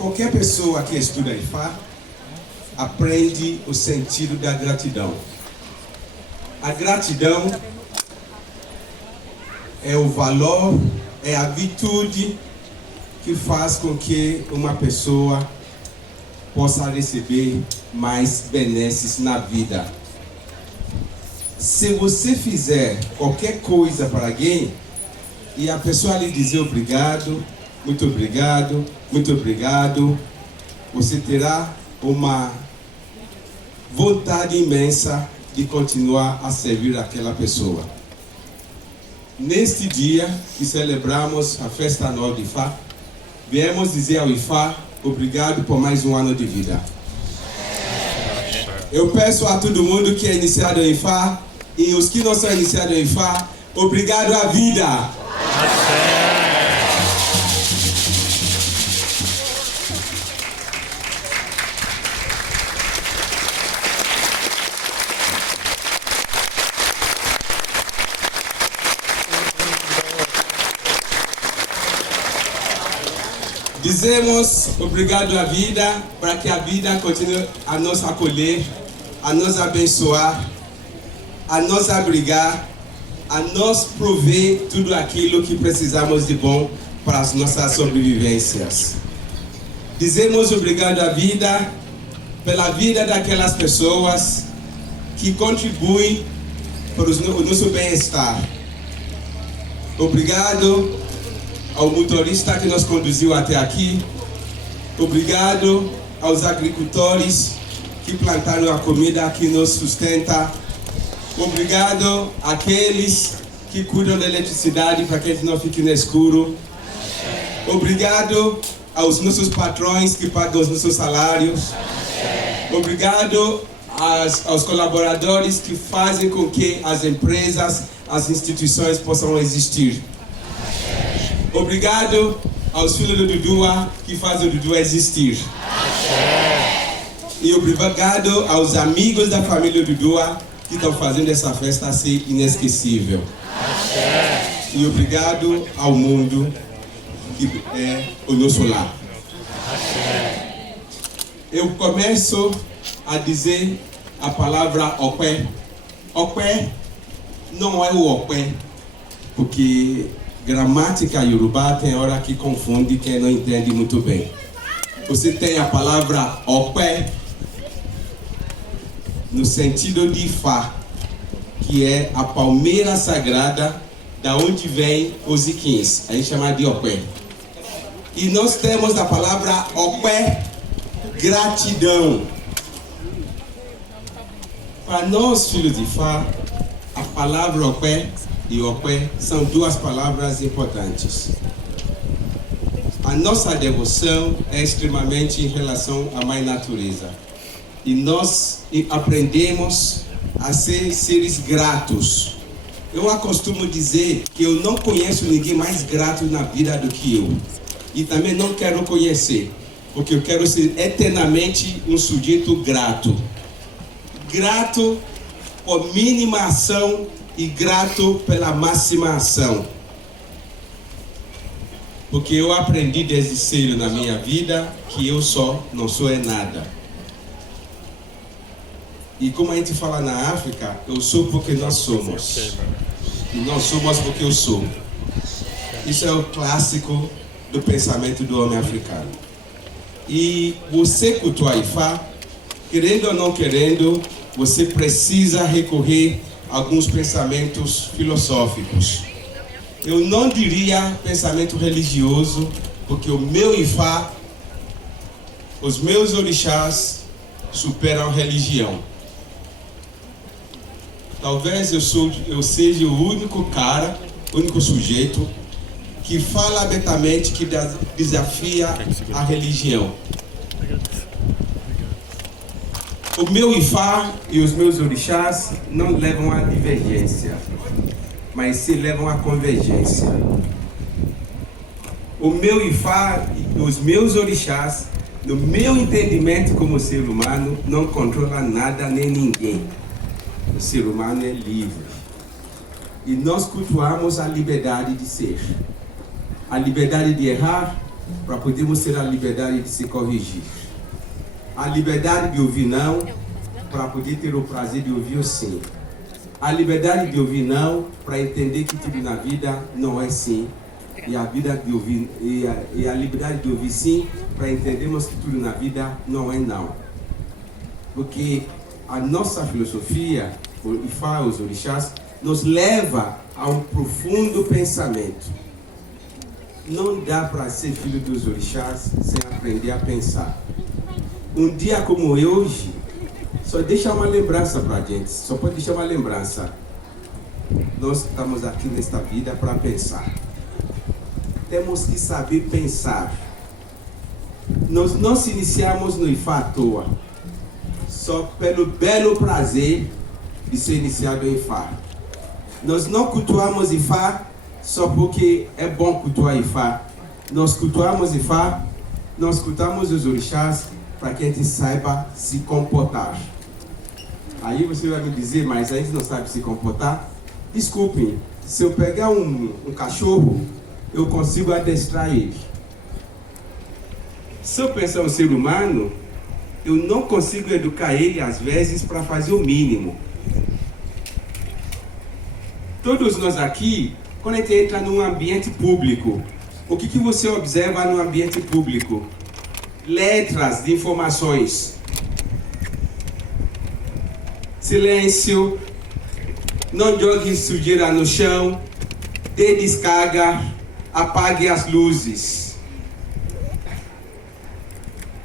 Qualquer pessoa que estuda Ifá aprende o sentido da gratidão. A gratidão é o valor, é a virtude que faz com que uma pessoa possa receber mais benesses na vida. Se você fizer qualquer coisa para alguém e a pessoa lhe dizer obrigado, muito obrigado, muito obrigado, você terá uma vontade imensa de continuar a servir aquela pessoa. Neste dia que celebramos a festa anual de Ifá, viemos dizer ao Ifá obrigado por mais um ano de vida. Eu peço a todo mundo que é iniciado em Ifá e os que não são iniciados em Ifá, obrigado à vida. Dizemos obrigado à vida para que a vida continue a nos acolher, a nos abençoar, a nos abrigar, a nos prover tudo aquilo que precisamos de bom para as nossas sobrevivências. Dizemos obrigado à vida pela vida daquelas pessoas que contribuem para o nosso bem-estar. Obrigado ao motorista que nos conduziu até aqui. Obrigado aos agricultores que plantaram a comida que nos sustenta. Obrigado àqueles que cuidam da eletricidade para que a gente não fique no escuro. Obrigado aos nossos patrões que pagam os nossos salários. Obrigado aos colaboradores que fazem com que as empresas, as instituições possam existir. Obrigado aos filhos do Dudua que fazem o Dudua existir. E obrigado aos amigos da família Dudua que estão fazendo essa festa ser inesquecível. E obrigado ao mundo que é o nosso lar. Eu começo a dizer a palavra Opé. Opé não é o Opé, porque gramática Yorubá tem hora que confunde quem não entende muito bem. Você tem a palavra Opé no sentido de Ifá, que é a palmeira sagrada da onde vem os iquins. A gente chama de Opé. E nós temos a palavra Opé, gratidão. Para nós, filhos de Ifá, a palavra Opé e Opé são duas palavras importantes. A nossa devoção é extremamente em relação à Mãe Natureza. E nós aprendemos a ser seres gratos. Eu acostumo dizer que eu não conheço ninguém mais grato na vida do que eu. E também não quero conhecer, porque eu quero ser eternamente um sujeito grato. Grato por mínima ação e grato pela máxima ação. Porque eu aprendi desde cedo na minha vida que eu só não sou nada. E como a gente fala na África, eu sou porque nós somos. E nós somos porque eu sou. Isso é o clássico do pensamento do homem africano. E você cultuar Ifá, querendo ou não querendo, você precisa recorrer a alguns pensamentos filosóficos. Eu não diria pensamento religioso, porque o meu Ifá, os meus orixás superam a religião. Talvez eu seja o único cara, o único sujeito que fala abertamente que desafia a religião. O meu Ifá e os meus orixás não levam à divergência, mas se levam à convergência. O meu Ifá e os meus orixás, no meu entendimento como ser humano, não controla nada nem ninguém. O ser humano é livre. E nós cultuamos a liberdade de ser. A liberdade de errar para podermos ter a liberdade de se corrigir. A liberdade de ouvir não, para poder ter o prazer de ouvir o sim. A liberdade de ouvir não, para entender que tudo na vida não é sim. E a vida de ouvir e a liberdade de ouvir sim, para entendermos que tudo na vida não é não. Porque a nossa filosofia, o Ifá, os orixás, nos leva a um profundo pensamento. Não dá para ser filho dos orixás sem aprender a pensar. Um dia como hoje, só deixa uma lembrança para a gente, só pode deixar uma lembrança. Nós estamos aqui nesta vida para pensar. Temos que saber pensar. Nós não se iniciamos no Ifá à toa, só pelo belo prazer de ser iniciado em Ifá. Nós não cultuamos Ifá só porque é bom cultuar Ifá. Nós cultuamos Ifá, nós cultuamos os orixás para que a gente saiba se comportar. Aí você vai me dizer, mas a gente não sabe se comportar? Desculpem, se eu pegar um cachorro, eu consigo adestrar ele. Se eu pensar um ser humano, eu não consigo educar ele às vezes para fazer o mínimo. Todos nós aqui, quando a gente entra num ambiente público, o que você observa no ambiente público? Letras de informações. Silêncio, não jogue sujeira no chão, dê descarga, apague as luzes.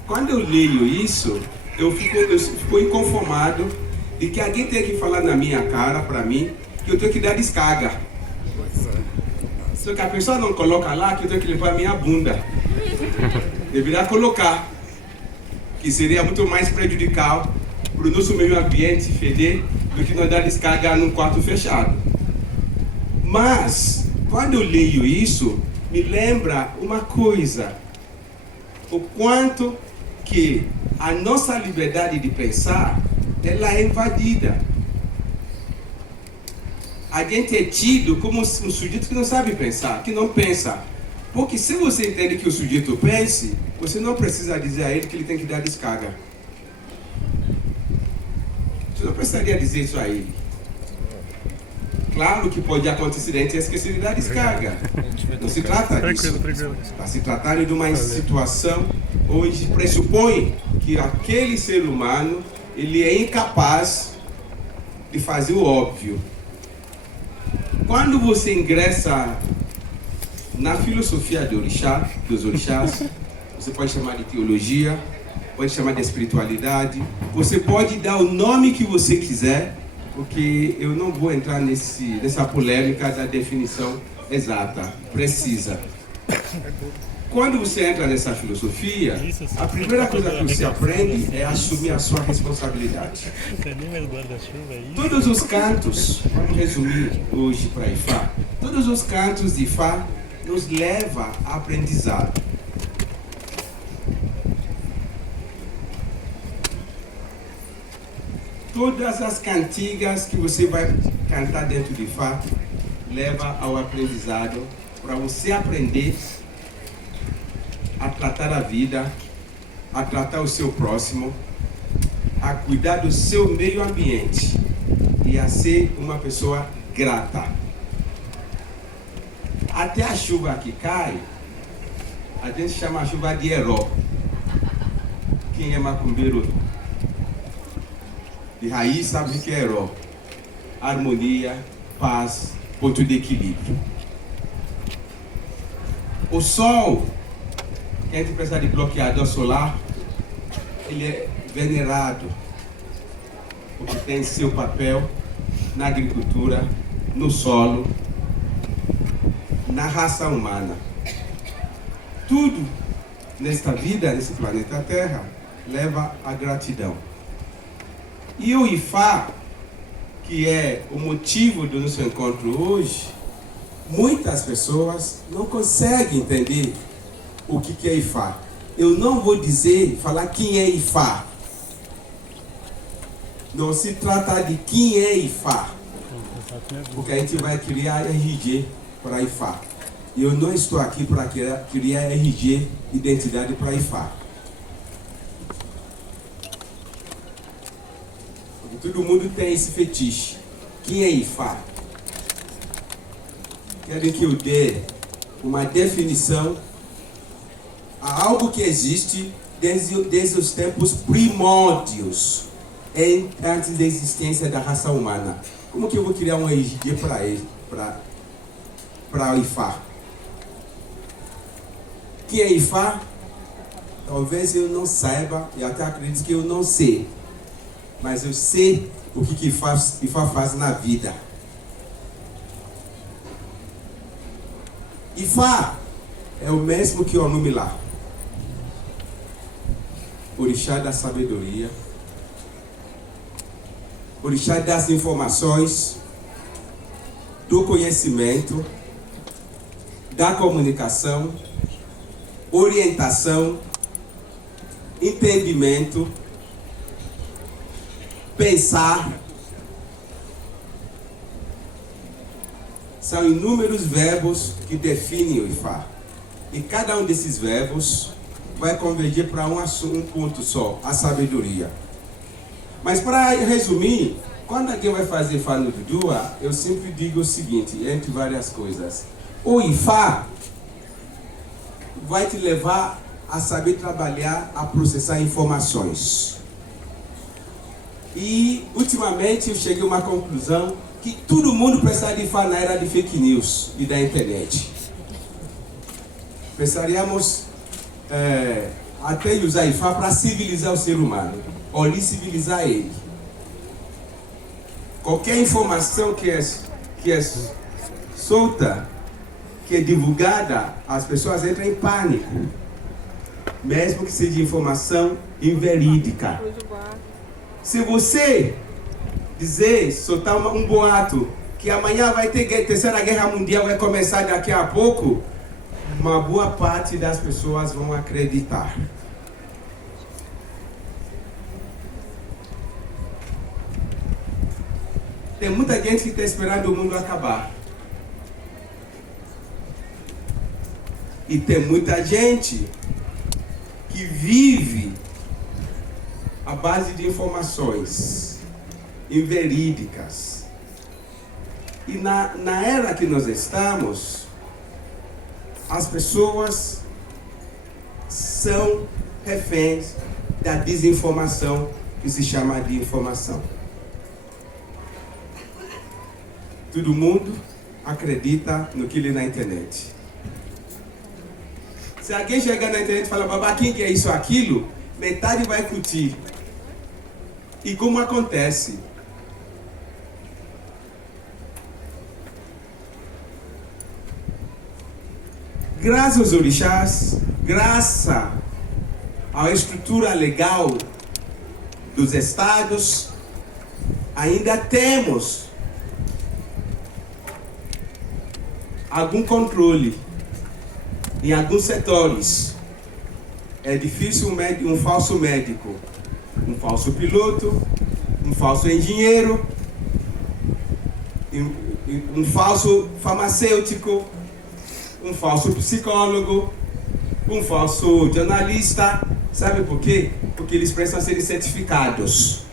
Quando eu leio isso, eu fico inconformado de que alguém tem que falar na minha cara, para mim, que eu tenho que dar descarga. Só que a pessoa não coloca lá que eu tenho que levar a minha bunda. Deveria colocar, que seria muito mais prejudicial para o nosso meio ambiente feder do que nós dar descarga num quarto fechado. Mas, quando eu leio isso, me lembra uma coisa: o quanto que a nossa liberdade de pensar, ela é invadida. A gente é tido como um sujeito que não sabe pensar, que não pensa. Porque se você entende que o sujeito pense, você não precisa dizer a ele que ele tem que dar descarga. Você não precisaria dizer isso a ele. Claro que pode acontecer a gente esquecer de dar descarga. Não se trata disso. Está se tratando de uma situação onde pressupõe que aquele ser humano ele é incapaz de fazer o óbvio. Quando você ingressa na filosofia dos orixás, você pode chamar de teologia, pode chamar de espiritualidade, você pode dar o nome que você quiser, porque eu não vou entrar nessa polêmica da definição exata, precisa. Quando você entra nessa filosofia, a primeira coisa que você aprende é assumir a sua responsabilidade. Todos os cantos, vamos resumir hoje para Ifá, todos os cantos de Ifá nos levam a aprendizado. Todas as cantigas que você vai cantar dentro de Ifá leva ao aprendizado, para você aprender a tratar a vida, a tratar o seu próximo, a cuidar do seu meio ambiente e a ser uma pessoa grata. Até a chuva que cai, a gente chama a chuva de Heró. Quem é macumbeiro de raiz sabe o que é Heró. Harmonia, paz, ponto de equilíbrio. O sol, que a gente pensa de bloqueador solar, ele é venerado, porque tem seu papel na agricultura, no solo, na raça humana. Tudo nesta vida, nesse planeta Terra, leva à gratidão. E o Ifá, que é o motivo do nosso encontro hoje, muitas pessoas não conseguem entender o que é Ifá. Eu não vou falar quem é Ifá. Não se trata de quem é Ifá, porque a gente vai criar RG para Ifá. Eu não estou aqui para criar RG, identidade para IFA. Porque todo mundo tem esse fetiche. Quem é IFA? Querem que eu dê uma definição a algo que existe desde os tempos primórdios, antes da existência da raça humana. Como que eu vou criar um RG para o IFA? Que é IFA? Talvez eu não saiba, e até acredito que eu não sei. Mas eu sei o que IFA faz na vida. IFA é o mesmo que o nome lá. Orixá da sabedoria. Orixá das informações, do conhecimento, da comunicação, orientação, entendimento, pensar. São inúmeros verbos que definem o IFA. E cada um desses verbos vai convergir para um ponto só, a sabedoria. Mas para resumir, quando alguém vai fazer IFA no Dudua, eu sempre digo o seguinte, entre várias coisas. O IFA vai te levar a saber trabalhar, a processar informações. E, ultimamente, eu cheguei a uma conclusão que todo mundo precisa de IFA na era de fake news e da internet. Precisaríamos até usar IFA para civilizar o ser humano, ou civilizar ele. Qualquer informação que é solta, que é divulgada, as pessoas entram em pânico, mesmo que seja informação inverídica. Se você soltar um boato que amanhã vai ter terceira guerra mundial, vai começar daqui a pouco, uma boa parte das pessoas vão acreditar. Tem muita gente que está esperando o mundo acabar. E tem muita gente que vive à base de informações inverídicas. E na era que nós estamos, as pessoas são reféns da desinformação, que se chama de informação. Todo mundo acredita no que lê na internet. Se alguém chegar na internet e falar, babá, quem que é isso ou aquilo, metade vai curtir. E como acontece? Graças aos orixás, graças à estrutura legal dos estados, ainda temos algum controle em alguns setores. É difícil um falso médico, um falso piloto, um falso engenheiro, um falso farmacêutico, um falso psicólogo, um falso jornalista. Sabe por quê? Porque eles precisam ser certificados.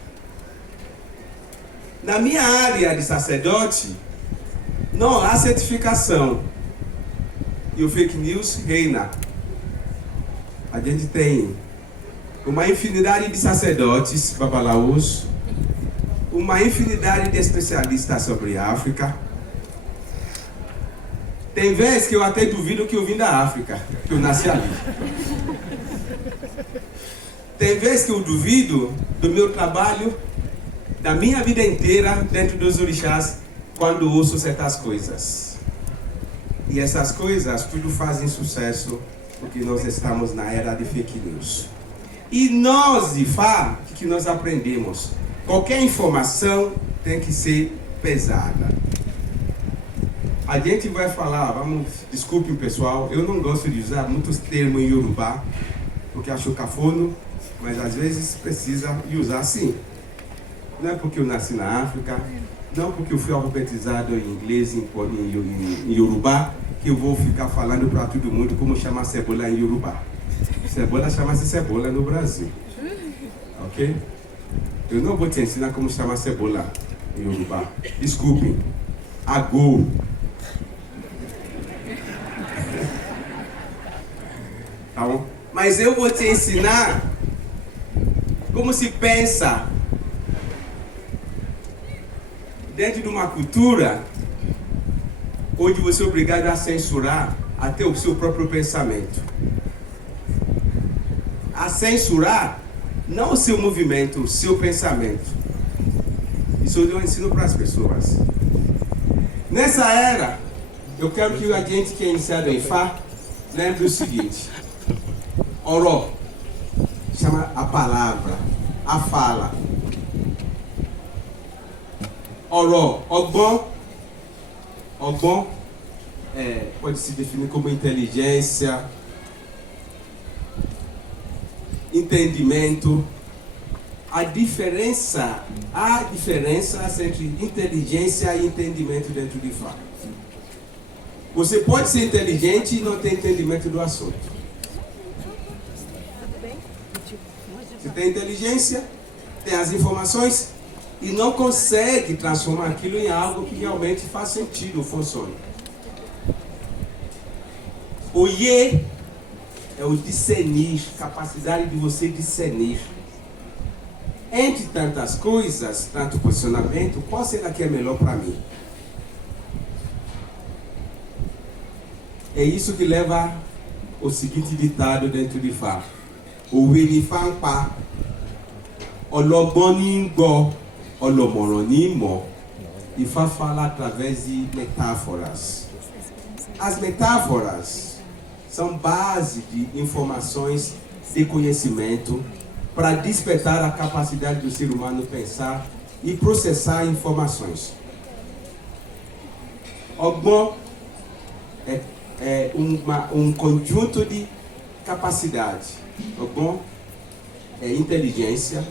Na minha área de sacerdote, não há certificação. E o fake news reina. A gente tem uma infinidade de sacerdotes, babalaos, uma infinidade de especialistas sobre África. Tem vezes que eu até duvido que eu vim da África, que eu nasci ali. Tem vezes que eu duvido do meu trabalho, da minha vida inteira dentro dos orixás, quando ouço certas coisas. E essas coisas tudo fazem sucesso, porque nós estamos na era de fake news. E nós, IFA, o que nós aprendemos? Qualquer informação tem que ser pesada. A gente vai falar, desculpem pessoal, eu não gosto de usar muitos termos em Yorubá, porque acho cafono, mas às vezes precisa de usar assim. Não é porque eu nasci na África, Não porque eu fui alfabetizado em inglês, em Yorubá, que eu vou ficar falando para todo mundo como chamar cebola em Yorubá. Cebola chama-se cebola no Brasil. Ok? Eu não vou te ensinar como chamar cebola em Yorubá. Desculpem. Agô. Tá bom? Mas eu vou te ensinar como se pensa dentro de uma cultura onde você é obrigado a censurar até o seu próprio pensamento. A censurar não o seu movimento, o seu pensamento. Isso eu ensino para as pessoas. Nessa era, eu quero que a gente que é iniciado em Fá lembre o seguinte: Oró chama a palavra, a fala. Oró, ọgbọ́n pode se definir como inteligência, entendimento. Há diferença entre inteligência e entendimento dentro de Fá. Você pode ser inteligente e não ter entendimento do assunto. Você tem inteligência, tem as informações e não consegue transformar aquilo em algo que realmente faz sentido, funcione. O Ye é o discernir, capacidade de você discernir. Entre tantas coisas, tanto posicionamento, qual será que é melhor para mim? É isso que leva o seguinte ditado dentro de Fá: òwe ni Fá ń pa, ọlọ́gbọ́n ní ń gbọ́, ọlọ́mọ̀ràn ní ń mọ̀. Ifá fala através de metáforas. As metáforas são base de informações, de conhecimento, para despertar a capacidade do ser humano pensar e processar informações. Ọgbọ́n é conjunto de capacidade. Ọgbọ́n é inteligência.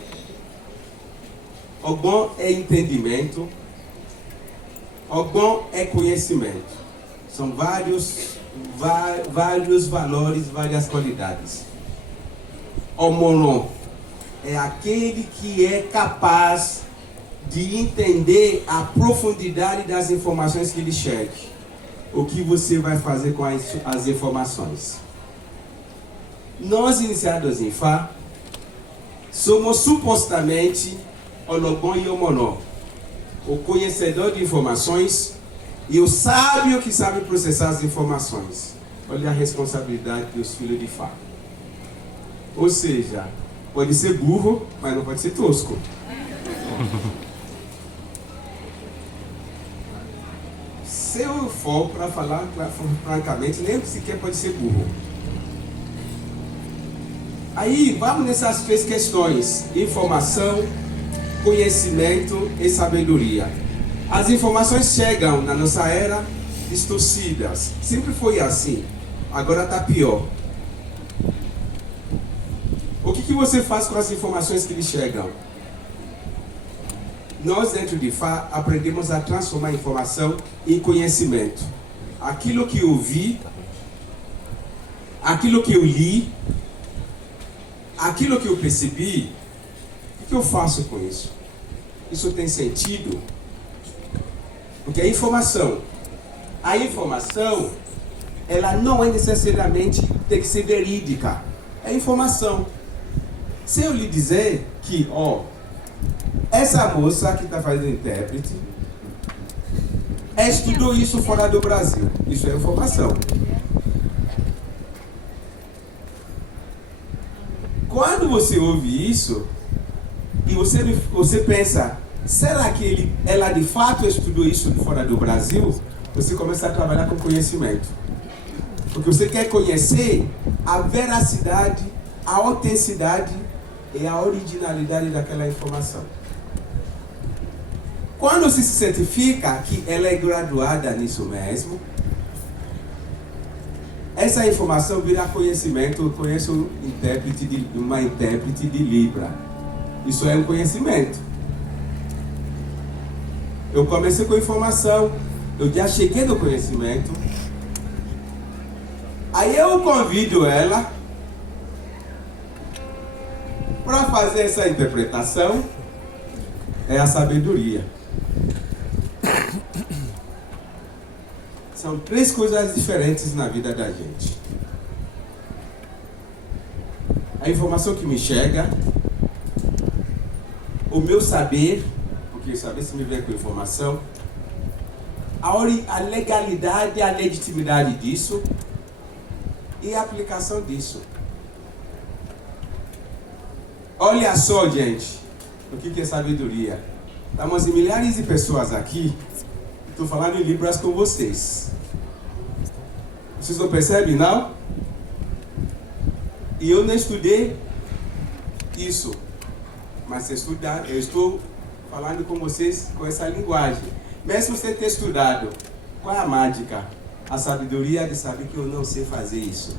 Ọgbọ́n é entendimento. Ọgbọ́n é conhecimento. São vários valores, várias qualidades. Ọ̀mọ̀ràn é aquele que é capaz de entender a profundidade das informações que lhe chegue. O que você vai fazer com as informações? Nós, iniciados em Fá, somos supostamente ọlọ́gbọ́n e ọ̀mọ̀ràn, o conhecedor de informações e o sábio que sabe processar as informações. Olha a responsabilidade dos filhos de Fá. Ou seja, pode ser burro, mas não pode ser tosco. Se eu for para falar francamente, nem sequer pode ser burro. Aí, vamos nessas três questões: informação, conhecimento e sabedoria. As informações chegam na nossa era distorcidas. Sempre foi assim. Agora está pior. O que você faz com as informações que lhe chegam? Nós, dentro de Fá, aprendemos a transformar a informação em conhecimento. Aquilo que eu vi, aquilo que eu li, aquilo que eu percebi, o que eu faço com isso? Isso tem sentido? Porque a informação, ela não é necessariamente tem que ser verídica. É informação. Se eu lhe dizer que, essa moça que está fazendo intérprete estudou isso fora do Brasil, isso é informação. Quando você ouve isso e você pensa, será que ela de fato estudou isso fora do Brasil? Você começa a trabalhar com conhecimento. Porque você quer conhecer a veracidade, a autenticidade e a originalidade daquela informação. Quando se certifica que ela é graduada nisso mesmo, essa informação vira conhecimento. Eu conheço uma intérprete de Libra. Isso é um conhecimento. Eu comecei com informação, eu já cheguei no conhecimento. Aí eu convido ela para fazer essa interpretação. É a sabedoria. São três coisas diferentes na vida da gente. A informação que me chega, o meu saber, porque saber se me vem com informação, a legalidade, a legitimidade disso e a aplicação disso. Olha só, gente, o que é sabedoria. Estamos em milhares de pessoas aqui, estou falando em Libras com vocês. Vocês não percebem, não? E eu não estudei isso, mas eu estou falando com vocês com essa linguagem. Mesmo você ter estudado, qual é a mágica? A sabedoria de saber que eu não sei fazer isso.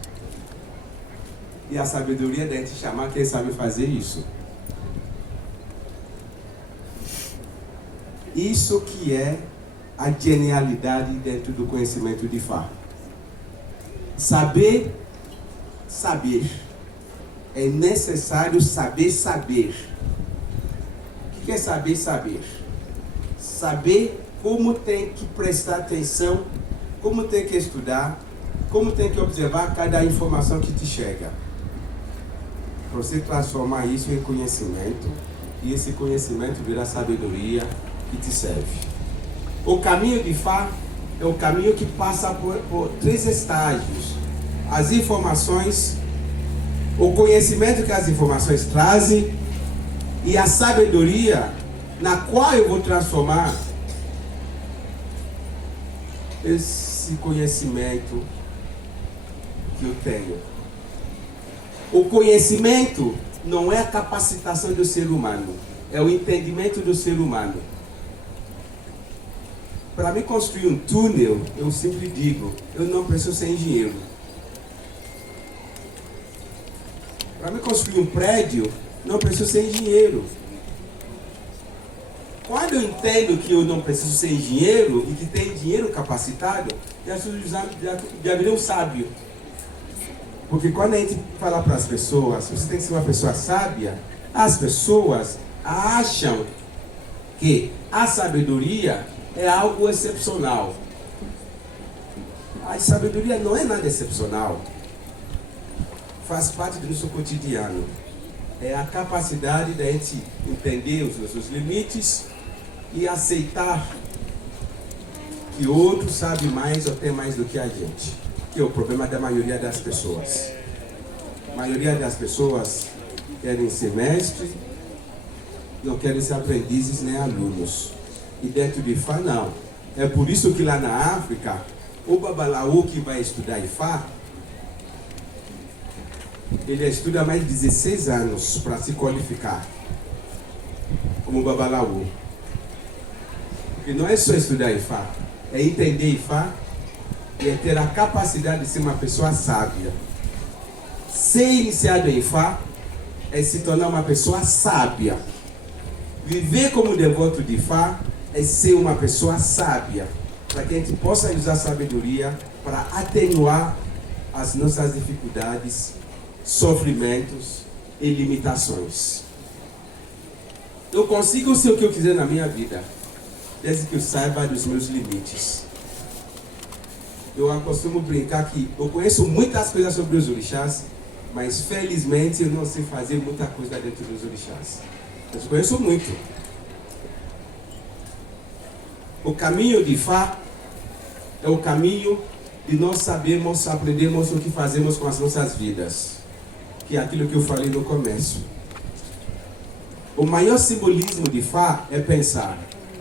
E a sabedoria de a gente chamar quem sabe fazer isso. Isso que é a genialidade dentro do conhecimento de Fá. Saber. É necessário saber. O que é saber? Saber como tem que prestar atenção, como tem que estudar, como tem que observar cada informação que te chega. Para você transformar isso em conhecimento, e esse conhecimento virar sabedoria que te serve. O caminho de Fá é o caminho que passa por três estágios. As informações, o conhecimento que as informações trazem e a sabedoria na qual eu vou transformar esse conhecimento que eu tenho. O conhecimento não é a capacitação do ser humano, é o entendimento do ser humano. Para mim construir um túnel, eu sempre digo, eu não preciso ser engenheiro. Para mim construir um prédio, não preciso ser engenheiro. Quando eu entendo que eu não preciso ser engenheiro e que tem dinheiro capacitado, já virei um sábio. Porque quando a gente fala para as pessoas, você tem que ser uma pessoa sábia, as pessoas acham que a sabedoria é algo excepcional. A sabedoria não é nada excepcional. Faz parte do nosso cotidiano. É a capacidade da gente entender os nossos limites e aceitar que outro sabe mais ou tem mais do que a gente. Que é o problema da maioria das pessoas. A maioria das pessoas querem ser mestres, não querem ser aprendizes nem alunos. E dentro de Ifá, não. É por isso que lá na África, o babalaô que vai estudar Ifá, ele estuda mais de 16 anos para se qualificar como babalaô. Porque não é só estudar Ifá, é entender Ifá e é ter a capacidade de ser uma pessoa sábia. Ser iniciado em Ifá é se tornar uma pessoa sábia. Viver como devoto de Ifá é ser uma pessoa sábia, para que a gente possa usar a sabedoria para atenuar as nossas dificuldades, sofrimentos e limitações. Eu consigo ser o que eu quiser na minha vida, desde que eu saiba dos meus limites. Eu costumo brincar que eu conheço muitas coisas sobre os orixás, mas felizmente eu não sei fazer muita coisa dentro dos orixás. Eu conheço muito. O caminho de Ifá é o caminho de nós sabermos, aprendermos o que fazemos com as nossas vidas, que é aquilo que eu falei no começo. O maior simbolismo de Ifá é pensar.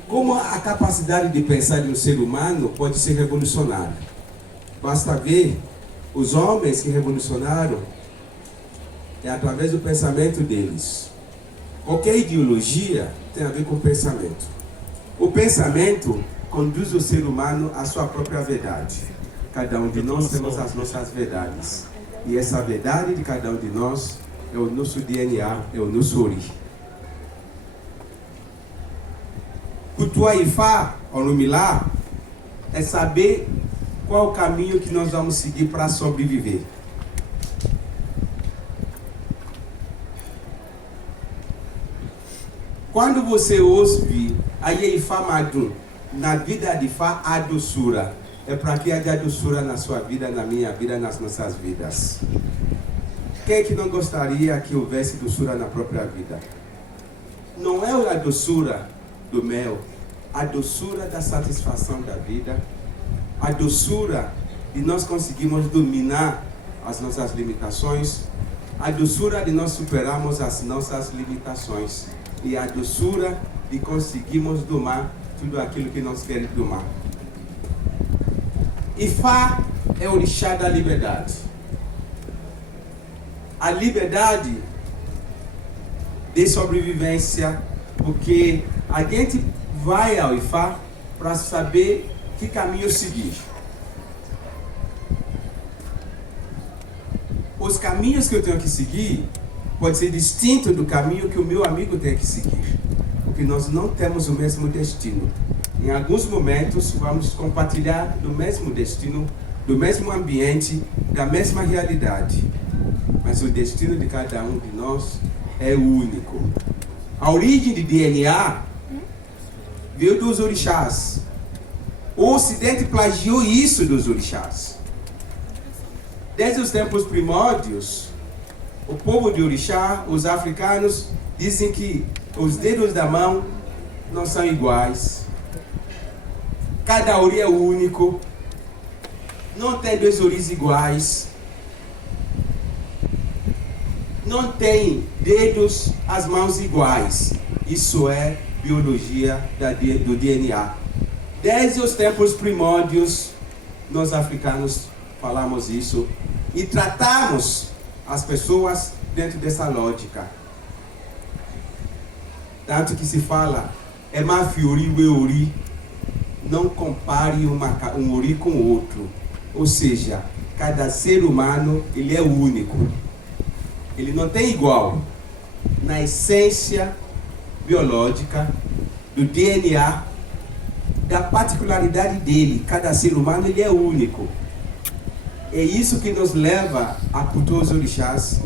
Como a capacidade de pensar de um ser humano pode ser revolucionária. Basta ver os homens que revolucionaram é através do pensamento deles. Qualquer ideologia tem a ver com o pensamento. O pensamento conduz o ser humano à sua própria verdade. Cada um de nós temos as nossas verdades. E essa verdade de cada um de nós é o nosso DNA, é o nosso origem. cultuar Ifá, Orunmila, é saber qual é o caminho que nós vamos seguir para sobreviver. Quando você ouve a Ifá Madum, na vida de Ifá, há doçura. É para que haja doçura na sua vida, na minha vida, nas nossas vidas. Quem é que não gostaria que houvesse doçura na própria vida? Não é a doçura do mel, a doçura da satisfação da vida, a doçura de nós conseguirmos dominar as nossas limitações, a doçura de nós superarmos as nossas limitações e a doçura de conseguirmos domar tudo aquilo que nós queremos domar. Ifá é o orixá da liberdade. A liberdade de sobrevivência, porque a gente vai ao Ifá para saber que caminho seguir. Os caminhos que eu tenho que seguir pode ser distinto do caminho que o meu amigo tem que seguir, porque nós não temos o mesmo destino. Em alguns momentos vamos compartilhar do mesmo destino, do mesmo ambiente, da mesma realidade, mas o destino de cada um de nós é único. A origem de DNA veio dos orixás. O Ocidente plagiou isso dos orixás. Desde os tempos primórdios, o povo de orixá, os africanos, dizem que os dedos da mão não são iguais. Cada ori é único. Não tem dois oris iguais. Não tem dedos, as mãos iguais. Isso é biologia do DNA. Desde os tempos primórdios, nós africanos falamos isso e tratamos as pessoas dentro dessa lógica. Tanto que se fala, é mafiori we ori, não compare um ori com o outro. Ou seja, cada ser humano ele é único. Ele não tem igual na essência biológica, do DNA, da particularidade dele. Cada ser humano ele é único. É isso que nos leva a cultuar os orixás,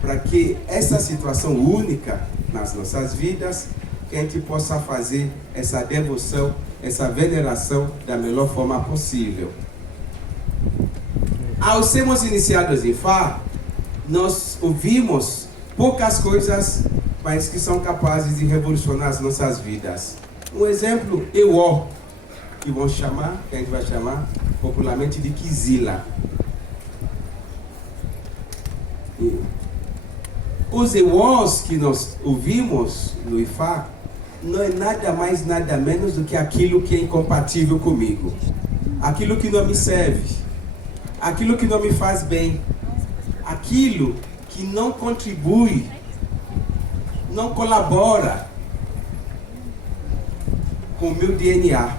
para que essa situação única nas nossas vidas, que a gente possa fazer essa devoção, essa veneração da melhor forma possível. Ao sermos iniciados em Ifá, nós ouvimos poucas coisas, mas que são capazes de revolucionar as nossas vidas. Um exemplo, Ewó, que vão chamar, que a gente vai chamar popularmente de Kizila. Os Ewós que nós ouvimos no Ifá não é nada mais, nada menos do que aquilo que é incompatível comigo, aquilo que não me serve, aquilo que não me faz bem, aquilo que não contribui, não colabora com o meu DNA.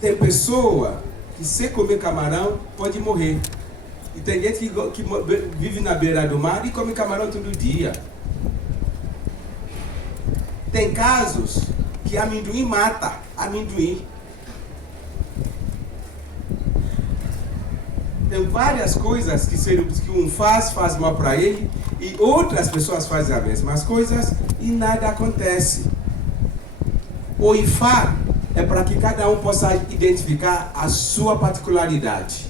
Tem pessoa que se comer camarão pode morrer. E tem gente que vive na beira do mar e come camarão todo dia. Tem casos que amendoim mata amendoim. Tem várias coisas que um faz mal para ele, e outras pessoas fazem as mesmas coisas e nada acontece. O Ifá é para que cada um possa identificar a sua particularidade.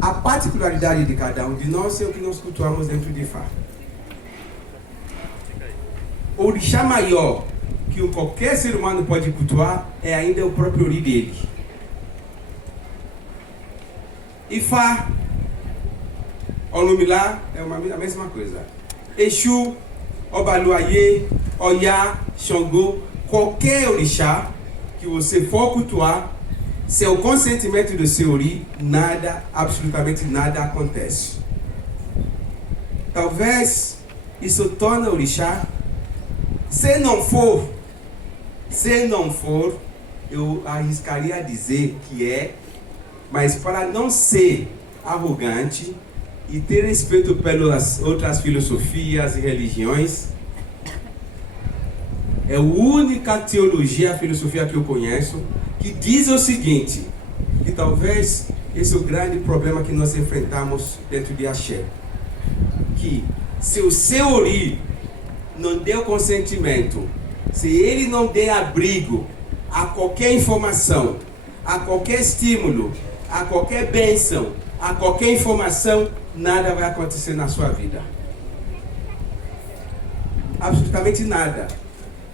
A particularidade de cada um de nós é o que nós cultuamos dentro de Ifá. O orixá maior que qualquer ser humano pode cultuar é ainda o próprio ori dele. Ifá, Orunmila é a mesma coisa. Exu, Obaluayê, Oiá, Xangô, qualquer orixá que você for cultuar, sem o consentimento do seu ori, nada, absolutamente nada acontece. Talvez isso torne o orixá, se não for, eu arriscaria dizer que é, mas para não ser arrogante e ter respeito pelas outras filosofias e religiões, É a única teologia, filosofia que eu conheço que diz o seguinte, que talvez esse é o grande problema que nós enfrentamos dentro de Axé. Que se o seu ori não deu consentimento, se ele não der abrigo a qualquer informação, a qualquer estímulo, a qualquer bênção, a qualquer informação, nada vai acontecer na sua vida. Absolutamente nada.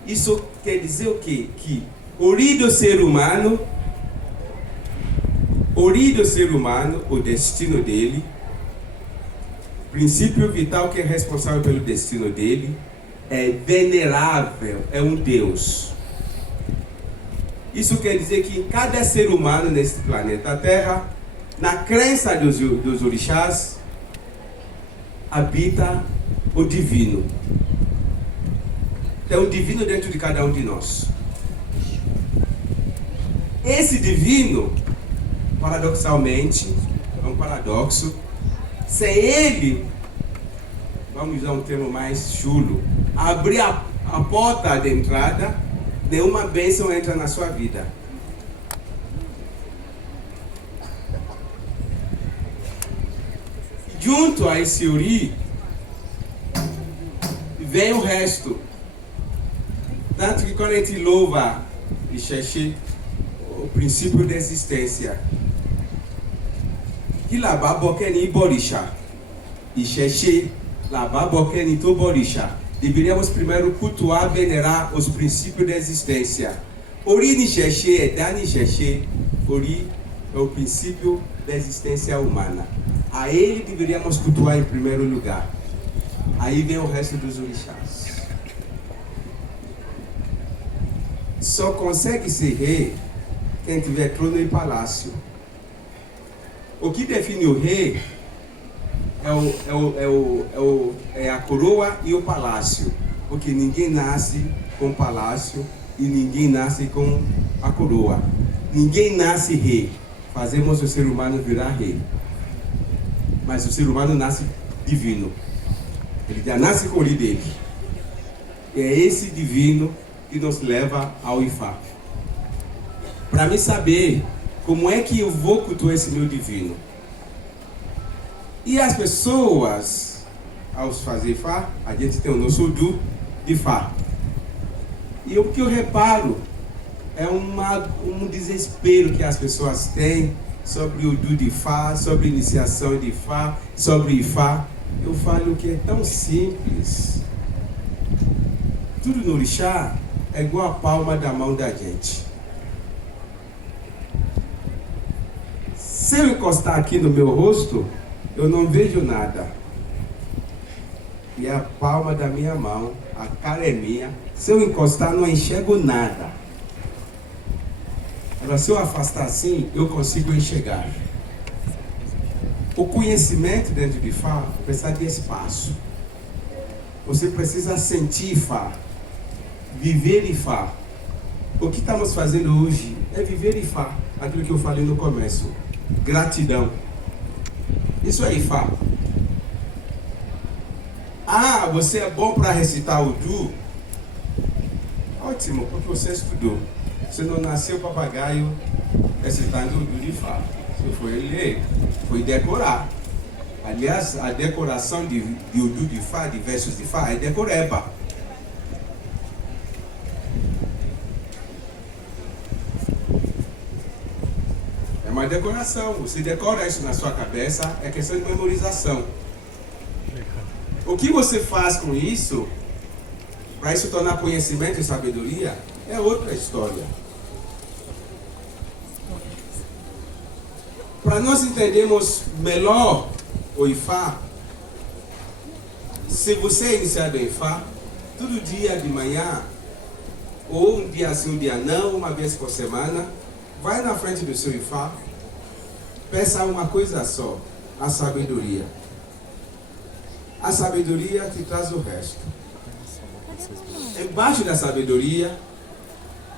Isso quer dizer o quê? Que ori do ser humano, o destino dele, princípio vital que é responsável pelo destino dele, é venerável, é um Deus. Isso quer dizer que cada ser humano neste planeta Terra, na crença dos orixás, habita o divino. Tem um divino dentro de cada um de nós. Esse divino, paradoxalmente, é um paradoxo, sem ele, vamos usar um termo mais chulo, abrir a porta de entrada, nenhuma bênção entra na sua vida. Junto a esse ori, vem o resto. Tanto que quando a gente louva Ixexé, o princípio da existência, que lá boqueni borixá, Ixexé, lá boqueni to borixá, deveríamos primeiro cultuar, venerar os princípios da existência. Ori Ixexé é Dani Ixexé, ori é o princípio da existência humana. A ele deveríamos cultuar em primeiro lugar. Aí vem o resto dos orixás. Só consegue ser rei quem tiver trono e palácio. O que define o rei é a coroa e o palácio. Porque ninguém nasce com palácio e ninguém nasce com a coroa. Ninguém nasce rei. Fazemos o ser humano virar rei. Mas o ser humano nasce divino. Ele já nasce com o ori dele. E é esse divino que nos leva ao Ifá. Para mim saber como é que eu vou cultuar esse meu divino. E as pessoas, ao fazer Ifá, a gente tem o nosso Odu de Ifá. E o que eu reparo é um desespero que as pessoas têm sobre o Odu de Ifá, sobre iniciação de Ifá, sobre Ifá. Eu falo que é tão simples. Tudo no orixá é igual a palma da mão da gente. Se eu encostar aqui no meu rosto, eu não vejo nada. E a palma da minha mão, a cara é minha. Se eu encostar, não enxergo nada. Agora, se eu afastar assim, eu consigo enxergar. O conhecimento dentro de Ifá precisa de espaço. Você precisa sentir Ifá, viver Ifá. O que estamos fazendo hoje é viver Ifá, aquilo que eu falei no começo. Gratidão. Isso é Ifá. Ah, você é bom para recitar o Odu? Ótimo, porque você estudou. Você não nasceu papagaio recitando o Odu de Ifá. Você foi ler, foi decorar. Aliás, a decoração de Odu de Ifá, de versos de Ifá, é decoreba. É uma decoração. Você decora isso na sua cabeça, é questão de memorização. O que você faz com isso, para isso tornar conhecimento e sabedoria, é outra história. Para nós entendermos melhor o Ifá, se você é iniciado em Ifá, todo dia de manhã, ou um dia sim, um dia não, uma vez por semana, vai na frente do seu Ifá, peça uma coisa só, a sabedoria. A sabedoria te traz o resto. Embaixo da sabedoria,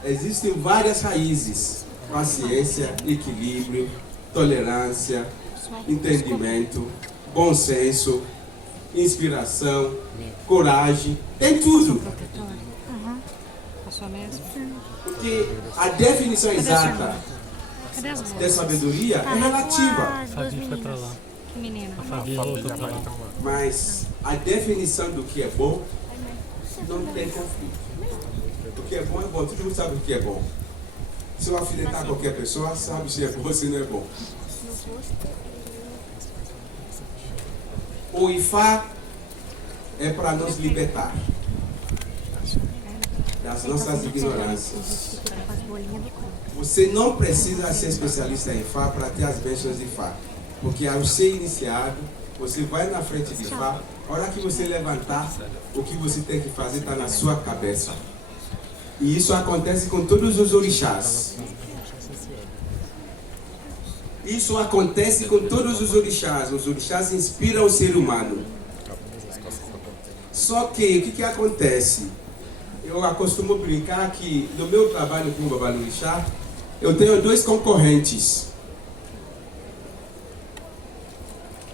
existem várias raízes: paciência, equilíbrio, tolerância, entendimento, bom senso, inspiração, coragem, tem tudo. Porque a definição exata de sabedoria é relativa. Fabi foi pra lá. Que menina. A Fabi voltou pra lá. Mas a definição do que é bom não tem conflito. O que é bom, todo mundo sabe o que é bom. Se eu alfinetar qualquer pessoa, sabe se é bom ou se não é bom. O IFA é para nos libertar das nossas ignorâncias. Você não precisa ser especialista em IFA para ter as bênçãos de IFA. Porque ao ser iniciado, você vai na frente de IFA, a hora que você levantar, o que você tem que fazer está na sua cabeça. E isso acontece com todos os orixás. Isso acontece com todos os orixás. Os orixás inspiram o ser humano. Só que, o que acontece? Eu acostumo brincar que no meu trabalho com o Babalorixá, eu tenho dois concorrentes.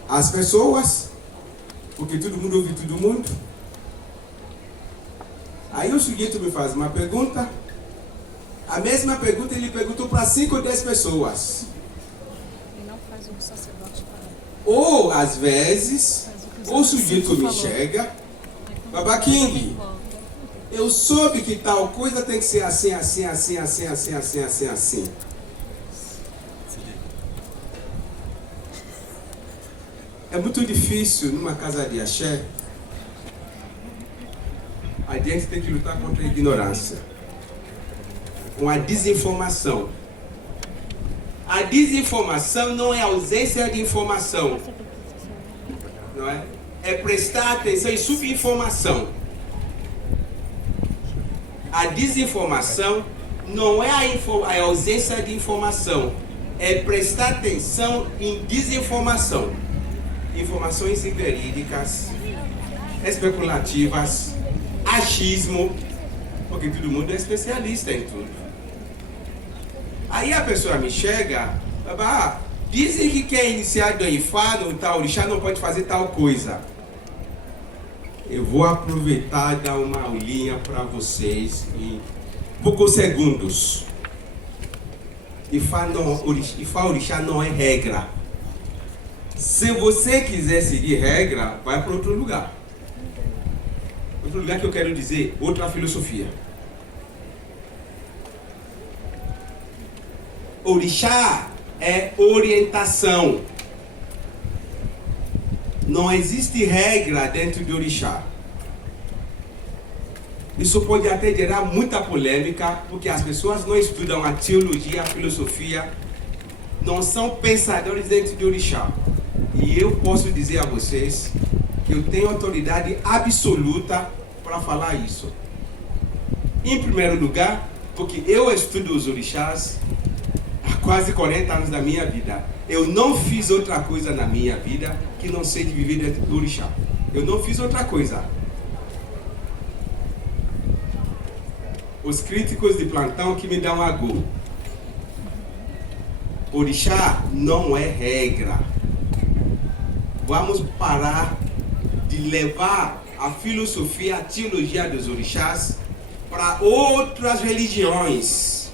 As pessoas, porque todo mundo ouve todo mundo. Aí o sujeito me faz uma pergunta, a mesma pergunta ele perguntou para 5 ou 10 pessoas. Ou às vezes, o sujeito me chega, Baba King, eu soube que tal coisa tem que ser assim, assim, assim, assim, assim, assim, assim, assim. É muito difícil numa casa de axé. A gente tem que lutar contra a ignorância, com a desinformação. A desinformação não é ausência de informação, não é? É prestar atenção em subinformação. A desinformação não é a ausência de informação, é prestar atenção em desinformação. Informações inverídicas, especulativas, achismo, porque todo mundo é especialista em tudo. Aí a pessoa me chega, dizem que quem é iniciado em Ifá, no tal orixá, não pode fazer tal coisa. Eu vou aproveitar e dar uma aulinha para vocês em poucos segundos. Ifá orixá não é regra. Se você quiser seguir regra, vai para outro lugar. Outro lugar que eu quero dizer, outra filosofia. Orixá é orientação. Não existe regra dentro de orixá. Isso pode até gerar muita polêmica, porque as pessoas não estudam a teologia, a filosofia, não são pensadores dentro de orixá. E eu posso dizer a vocês que eu tenho autoridade absoluta para falar isso. Em primeiro lugar, porque eu estudo os orixás há quase 40 anos da minha vida. Eu não fiz outra coisa na minha vida que não seja viver dentro do orixá. Eu não fiz outra coisa. Os críticos de plantão que me dão agu. Orixá não é regra. Vamos parar de levar a filosofia, a teologia dos orixás para outras religiões.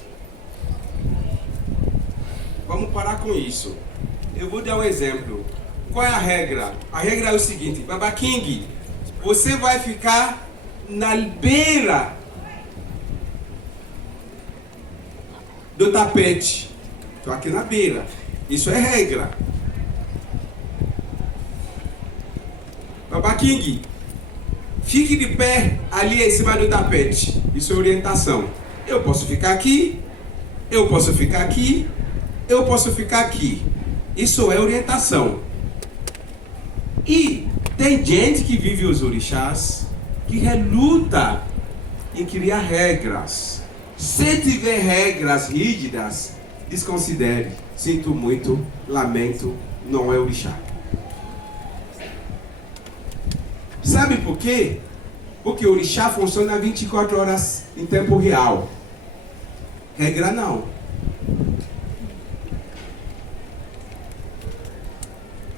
Vamos parar com isso. Eu vou dar um exemplo. Qual é a regra? A regra é o seguinte: Baba King, você vai ficar na beira do tapete. Estou aqui na beira. Isso é regra. Baba King, fique de pé ali em cima do tapete. Isso é orientação. Eu posso ficar aqui, eu posso ficar aqui, eu posso ficar aqui. Isso é orientação. E tem gente que vive os orixás que reluta em criar regras. Se tiver regras rígidas, desconsidere. Sinto muito, lamento, não é orixá. Sabe por quê? Porque o orixá funciona 24 horas em tempo real. Regra não.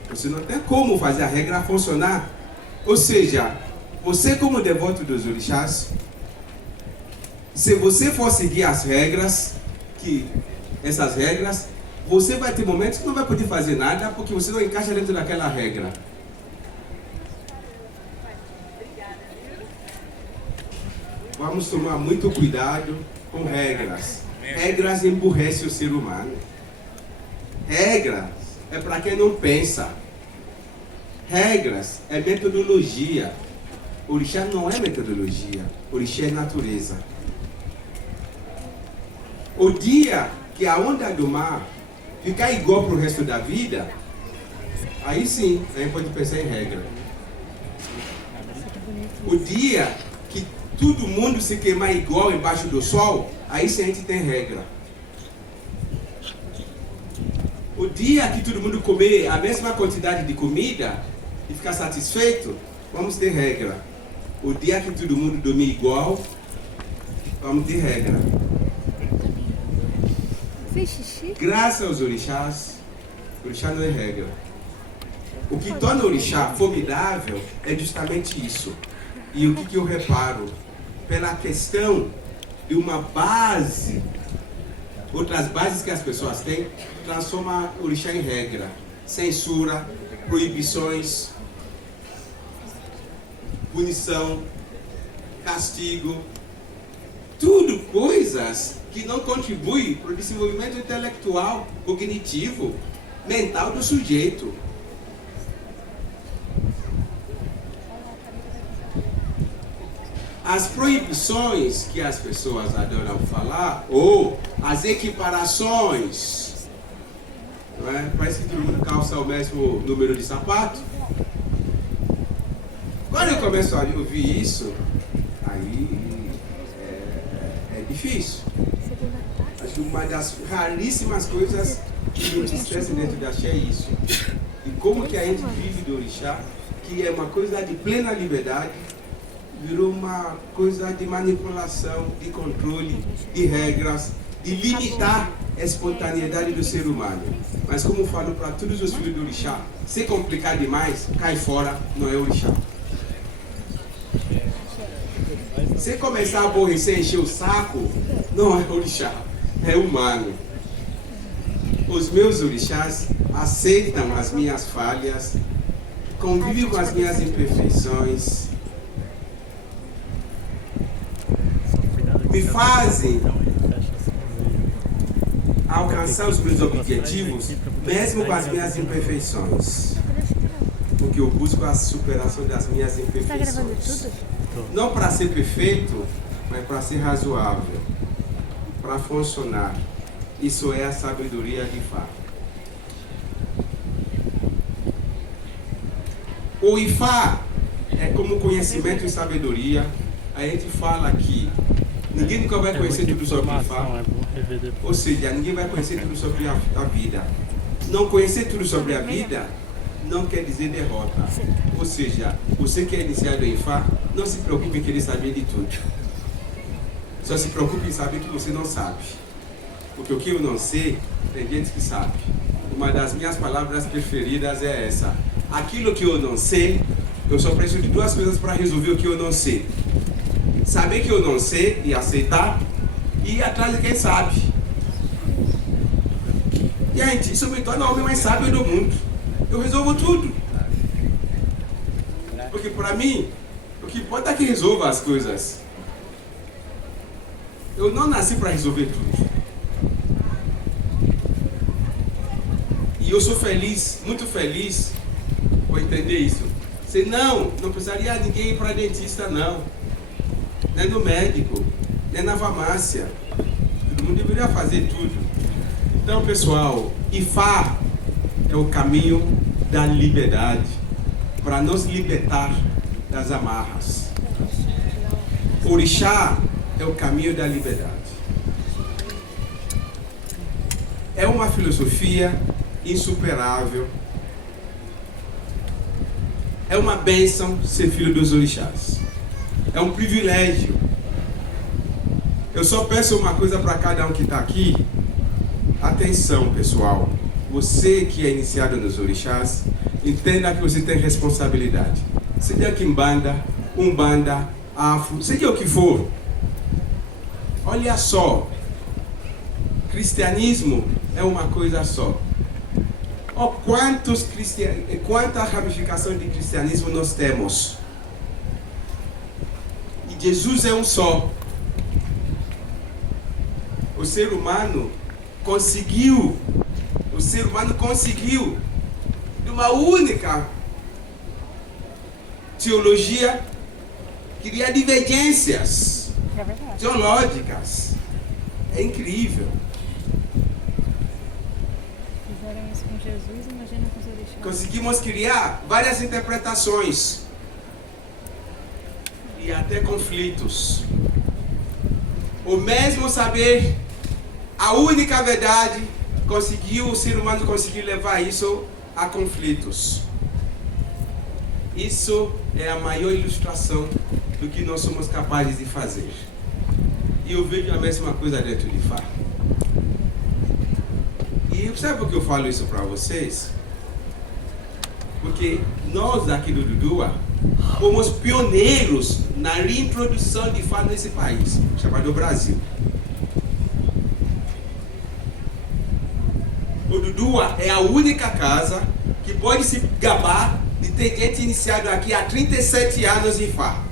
Você não tem como fazer a regra funcionar. Ou seja, você como devoto dos orixás, Se você for seguir as regras, essas regras, você vai ter momentos que não vai poder fazer nada porque você não encaixa dentro daquela regra. Vamos tomar muito cuidado com regras. Regras emburrecem o ser humano. Regras é para quem não pensa. Regras é metodologia. Orixá não é metodologia. Orixá é natureza. O dia que a onda do mar ficar igual para o resto da vida, aí sim, a gente pode pensar em regra. O dia que todo mundo se queimar igual embaixo do sol, aí sim a gente tem regra. O dia que todo mundo comer a mesma quantidade de comida e ficar satisfeito, vamos ter regra. O dia que todo mundo dormir igual, vamos ter regra. Graças aos orixás, orixá não é regra. O que torna o orixá formidável é justamente isso. E o que eu reparo? Pela questão de uma base, outras bases que as pessoas têm, transforma o orixá em regra. Censura, proibições, punição, castigo, tudo coisas que não contribuem para o desenvolvimento intelectual, cognitivo, mental do sujeito. As proibições que as pessoas adoram falar, ou as equiparações, não é? Parece que todo mundo calça o mesmo número de sapato. Quando eu começo a ouvir isso, aí é difícil. Acho que uma das raríssimas coisas que me entristece dentro da Axé é isso. E como que a gente vive do orixá, que é uma coisa de plena liberdade, virou uma coisa de manipulação, de controle, de regras, de limitar a espontaneidade do ser humano. Mas como eu falo para todos os filhos do orixá, se complicar demais, cai fora, não é orixá. Se começar a aborrecer, encher o saco, não é orixá, é humano. Os meus orixás aceitam as minhas falhas, convivem com as minhas imperfeições, me fazem alcançar os meus objetivos, mesmo com as minhas imperfeições. Porque eu busco a superação das minhas imperfeições. Não para ser perfeito, mas para ser razoável, para funcionar. Isso é a sabedoria de Ifá. O Ifá é como conhecimento e sabedoria. A gente fala que ninguém nunca vai conhecer tudo sobre o Ifá. Ou seja, ninguém vai conhecer tudo sobre a vida. Não conhecer tudo sobre a vida não quer dizer derrota. Ou seja, você que é iniciado em Ifá, não se preocupe em querer saber de tudo. Só se preocupe em saber que você não sabe. Porque o que eu não sei, tem gente que sabe. Uma das minhas palavras preferidas é essa. Aquilo que eu não sei, eu só preciso de duas coisas para resolver o que eu não sei. Saber que eu não sei e aceitar, e ir atrás de quem sabe. Gente, isso me torna o homem mais sábio do mundo. Eu resolvo tudo. Porque para mim, o que importa é que resolva as coisas. Eu não nasci para resolver tudo. E eu sou feliz, muito feliz, por entender isso. Senão, não precisaria ninguém ir para dentista, não. Nem no médico, nem na farmácia. Todo mundo deveria fazer tudo. Então, pessoal, Ifá é o caminho da liberdade, para nos libertar das amarras. Orixá é o caminho da liberdade. É uma filosofia insuperável. É uma bênção ser filho dos orixás. É um privilégio. Eu só peço uma coisa para cada um que está aqui. Atenção, pessoal. Você que é iniciado nos orixás, entenda que você tem responsabilidade. Seja quimbanda, umbanda, afro, seja o que for. Olha só, cristianismo é uma coisa só. Oh, quanta ramificação de cristianismo nós temos. E Jesus é um só. O ser humano conseguiu, de uma única teologia, criar divergências teológicas. É incrível. Fizeram isso com Jesus, imagina com os orixás. Conseguimos criar várias interpretações e até conflitos. O mesmo saber, a única verdade, o ser humano conseguiu levar isso a conflitos. Isso é a maior ilustração do que nós somos capazes de fazer. E eu vejo a mesma coisa dentro de Fá. E sabe por que eu falo isso para vocês? Porque nós aqui do Dudua fomos pioneiros na reintrodução de Fá nesse país, chamado Brasil. O Dudua é a única casa que pode se gabar de ter gente iniciado aqui há 37 anos em Fá.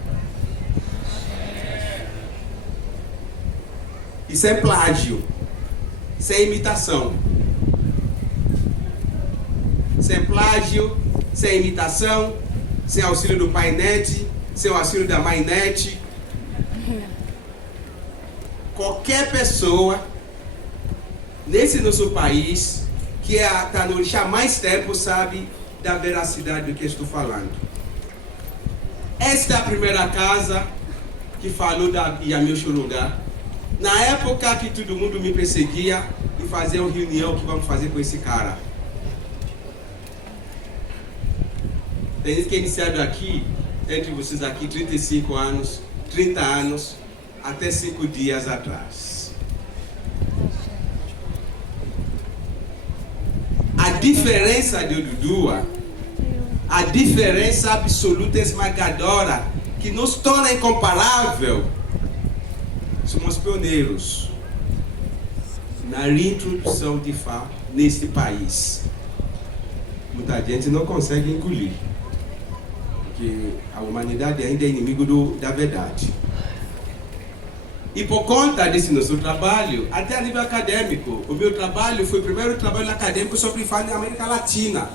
Isso é plágio. Isso é imitação. Sem plágio, sem imitação, sem auxílio do Painet, sem o auxílio da Mainet. Qualquer pessoa nesse nosso país que está no orixá há mais tempo sabe da veracidade do que estou falando. Esta é a primeira casa que falou da Yamil Xurungá. Na época que todo mundo me perseguia e fazia uma reunião que vamos fazer com esse cara. Tem gente que é iniciado aqui, entre vocês aqui, 35 anos, 30 anos, até 5 dias atrás. A diferença de Dudua, a diferença absoluta esmagadora, que nos torna incomparável, somos pioneiros na reintrodução de Fá neste país. Muita gente não consegue engolir, porque a humanidade ainda é inimigo da verdade. E por conta desse nosso trabalho, até a nível acadêmico, o meu trabalho foi o primeiro trabalho acadêmico sobre Fá na América Latina.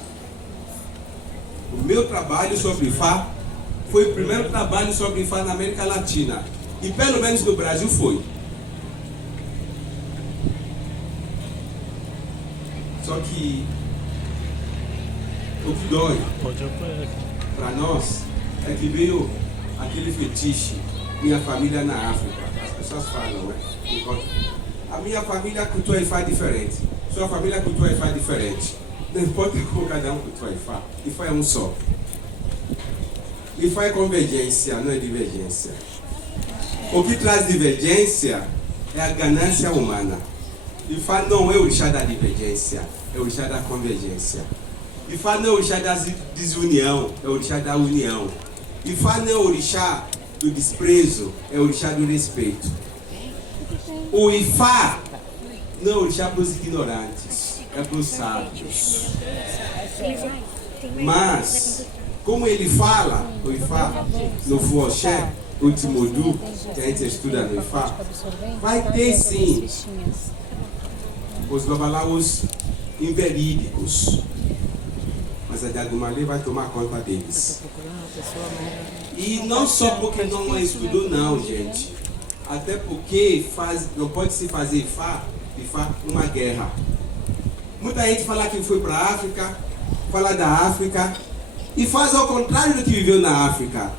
O meu trabalho sobre Fá foi o primeiro trabalho sobre Fá na América Latina. E pelo menos no Brasil foi. Só que o que dói Pode apoiar aqui. para nós é que veio aquele fetiche, minha família na África. As pessoas falam, né? Enquanto a minha família cultua Ifá diferente, sua família cultua Ifá diferente. Não importa como cada um cultua Ifá, Ifá é um só. Ifá é convergência, não é divergência. O que traz divergência é a ganância humana. Ifá não é o orixá da divergência, é o orixá da convergência. Ifá não é o orixá da desunião, é o orixá da união. Ifá não é o orixá do desprezo, é o orixá do respeito. O Ifá não é o orixá para os ignorantes, é para os sábios. Mas, como ele fala, o Ifá, no Fuoxé, o Timodu, que a gente estuda no Ifá, vai ter sim os babalaos inverídicos, mas a Dagumalê vai tomar conta deles. E não só porque não estudou não, gente, até porque não pode se fazer Ifá uma guerra. Muita gente fala que foi para a África, fala da África, e faz ao contrário do que viveu na África.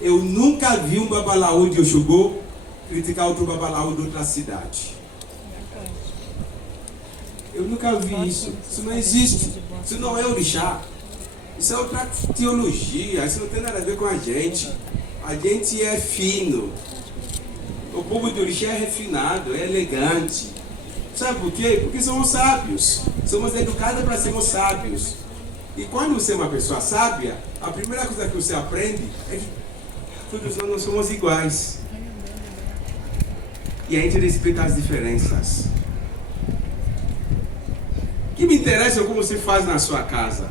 Eu nunca vi um babalaú de Oxugô criticar outro babalaú de outra cidade. Eu nunca vi isso. Isso não existe. Isso não é orixá. Isso é outra teologia. Isso não tem nada a ver com a gente. A gente é fino. O povo de orixá é refinado, é elegante. Sabe por quê? Porque somos sábios. Somos educados para sermos sábios. E quando você é uma pessoa sábia, a primeira coisa que você aprende é que todos nós não somos iguais. e a gente respeita as diferenças. O que me interessa é como você faz na sua casa.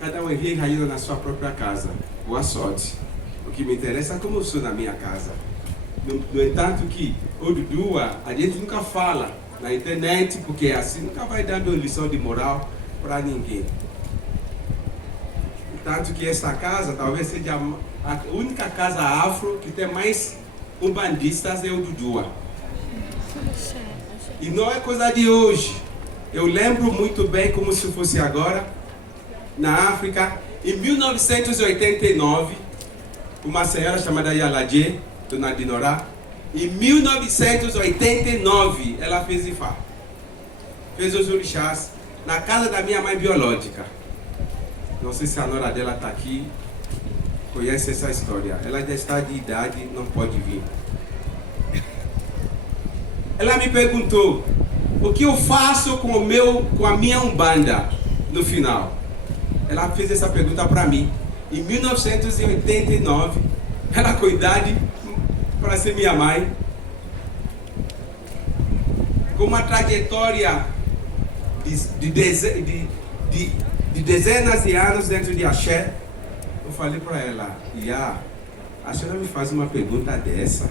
Cada um é rei e rainha na sua própria casa. Boa sorte. O que me interessa é como eu sou na minha casa. No entanto que o Dudua, a gente nunca fala na internet, porque assim nunca vai dando lição de moral para ninguém. Tanto que esta casa talvez seja a única casa afro que tem mais umbandistas, é o Dudua. E não é coisa de hoje. Eu lembro muito bem, como se fosse agora, na África, em 1989, uma senhora chamada Yaladje, Dona Dinorá, em 1989, ela fez Ifá. Fez os orixás na casa da minha mãe biológica. Não sei se a nora dela está aqui, conhece essa história. Ela já está de idade, não pode vir. Ela me perguntou, o que eu faço com a minha Umbanda no final? Ela fez essa pergunta para mim. Em 1989, ela com idade para ser minha mãe, com uma trajetória de dezenas de anos dentro de axé. Eu falei para ela, a senhora me faz uma pergunta dessa?